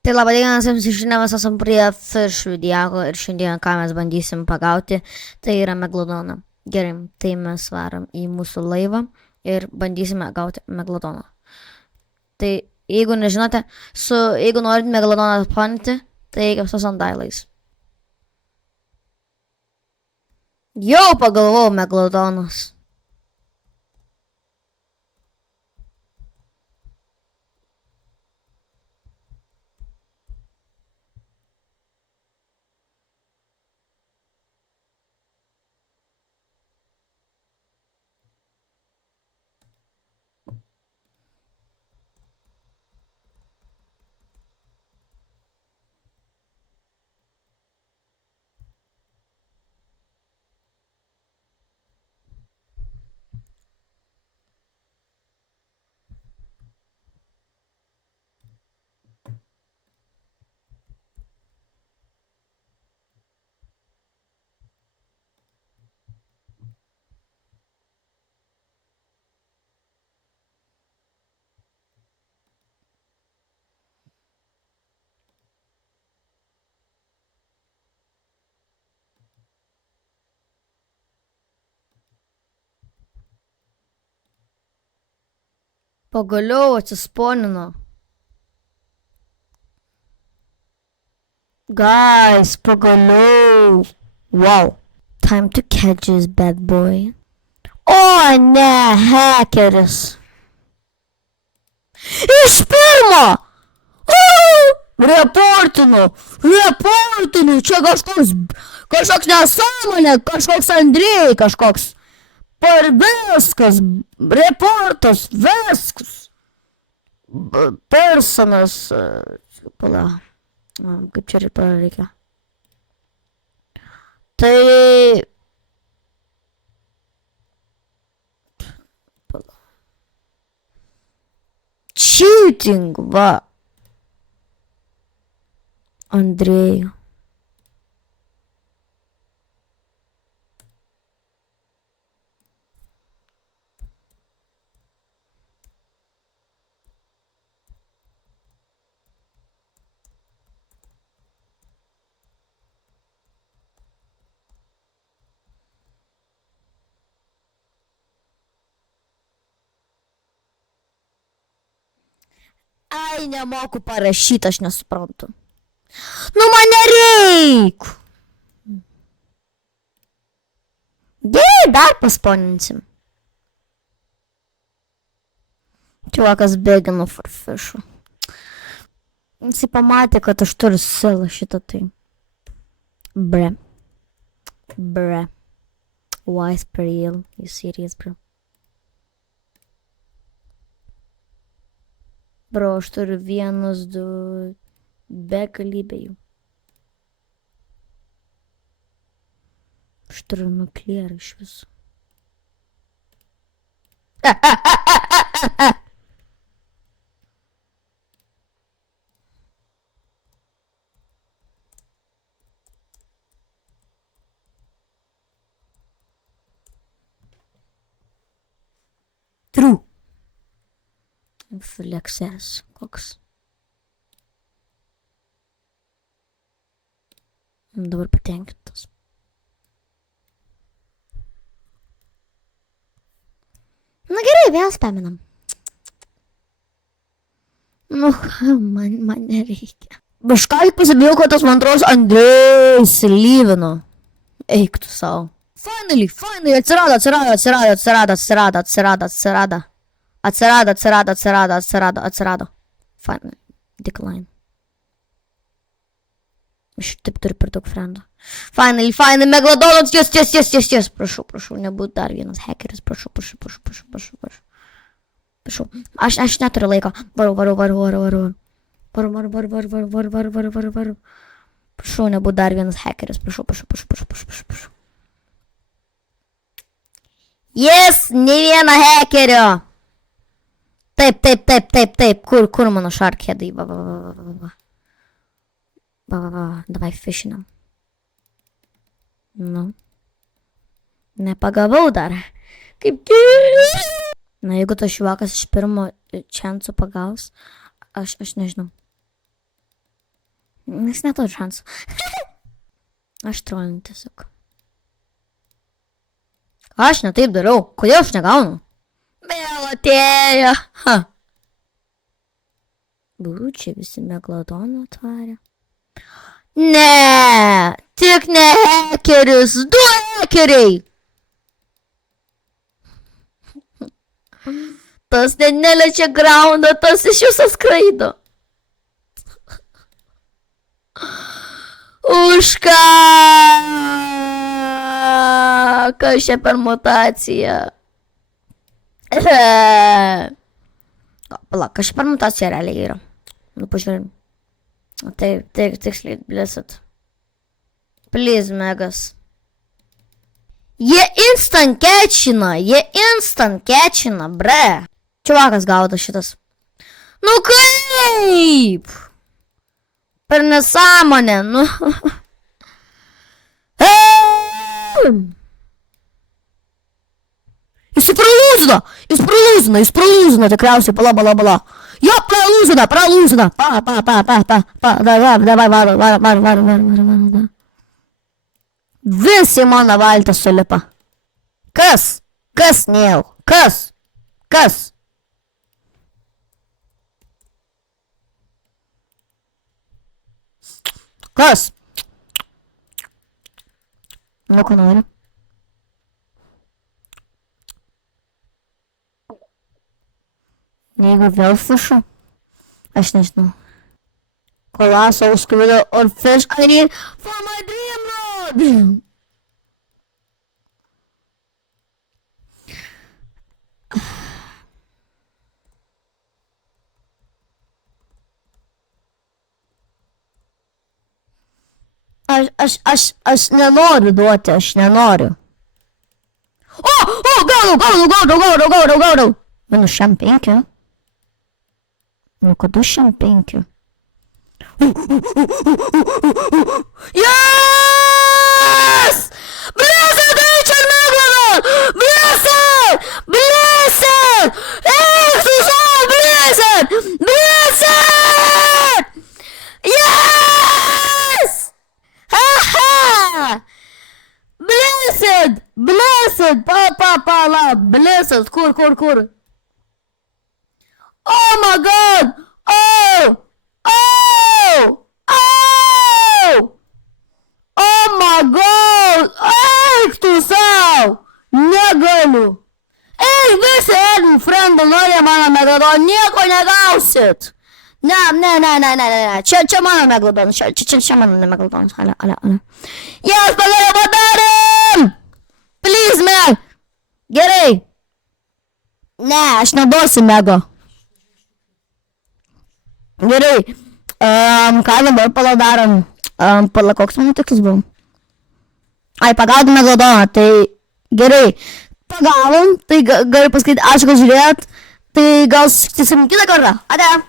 Tai labai dienas jums šiandien mes esam prie Fish Vidiako ir šiandien ką mes bandysim pagauti, tai yra meglodoną. Gerai, tai mes varom į mūsų laivą ir bandysime gauti meglodoną. Tai jeigu nežinote, jeigu norit meglodoną atpaninti, tai reikia su sandailais. Jau pagalvojau meglodonas. Pagaliau atsisponino. Guys, pagaliau. Wow. Time to catch this bad boy. O ne, hekeris. Iš pirmo! Reportinu, čia kažkoks nesąmonė, kažkoks Andrėjai, kažkoks. Viskas, reportas, viskas. Personas, pala, kaip čia reikia. Tai... Cheating, va. Andrėjų. Ai, nemoku parašyti, aš nesuprantu. Nu, man nereik. Gerai, dar pasponinsim. Čiuvakas bėgino farfišų. Jis pamatė, kad aš turiu selą šitą tai. Bre. Why is per real? You serious, bro? Bro, aš turiu 1, 2, begalybę jų. Aš turiu nuklearą iš visų. True. Flexes koks. Dabar patenkintas. Na gerai, vėl spaminam. Nu, man nereikia. Aš ką tik pasibėjau, kad tas man atrodo Andrėjus lyvino. Eik tu savo. Finally, atsirado. Finally, decline. Aš taip turiu per daug frendų. Finally, Megalodonus, yes. Prašau, nebūt dar vienas hekeris, prašau. Aš neturiu laiko. Varu. Prašau, nebūt dar vienas hekeris, prašau. Yes, ne vieno hekerio. Taip. Kur mano sharkheadai? Va, davai fishinam. Nu. Nepagavau dar. Kaip gerai. Na, jeigu tas švakas iš pirmo čianso pagaus, aš nežinau. Jis neturi šansų. Aš trolinu tiesiog. Aš netaip darau. Kodėl aš negaunu? Vėl atėjo. Ha. Būčiai visi meglodoną atvarė. Ne, tik ne hekeris, 2 hekeriai. Tas neliečia graundo, tas iš jūsų skraido. Už ką? Kas čia per mutaciją? Palauk, kas čia per mutacija realiai yra? Nu, pažiūrėjim. Taip, tiksliai, blėsit. Please, Megas. Jie instant catchina, bre. Čiuvakas gaudo šitas. Nu kaip? Per nesąmonę, nu. Jis pralūzina, tikriausiai, bala. Jo, pralūzina. Davai, varo. Visi mano valtą sulipa. Kas? Kas, Neil? Kas? Nu, ko nori? Jeigu vėl fišu, aš nežinau. Colossal squid or fish I need for my dream rod! Aš nenoriu duoti, aš nenoriu. Gaudau! Minus šiam 5. Nu, kada šiam 5? Yes! Blessed Richard Megalodon! Blessed! Blessed! Yes! Haha! Blessed! Pa, blessed! Kur? Oh my god! Oh my god! Eik tu sau! Negaliu! Eik visi Edwin friendų norė mano Megalodon, nieko negausit! Ne. Čia mano Megalodon, čia mano Megalodon. Ale. Jas, padarėm! Please, Meg! Gerai! Ne, aš neduosiu Mego. Gerai. Ką dabar paladarom? Koks mano tikslas buvo? Ai, pagaudom Megalodoną, tai gerai. Pagavom, tai galiu pasakyti, ačiū, kad žiūrėjot. Tai gal susitiksim kitą kartą. Ate.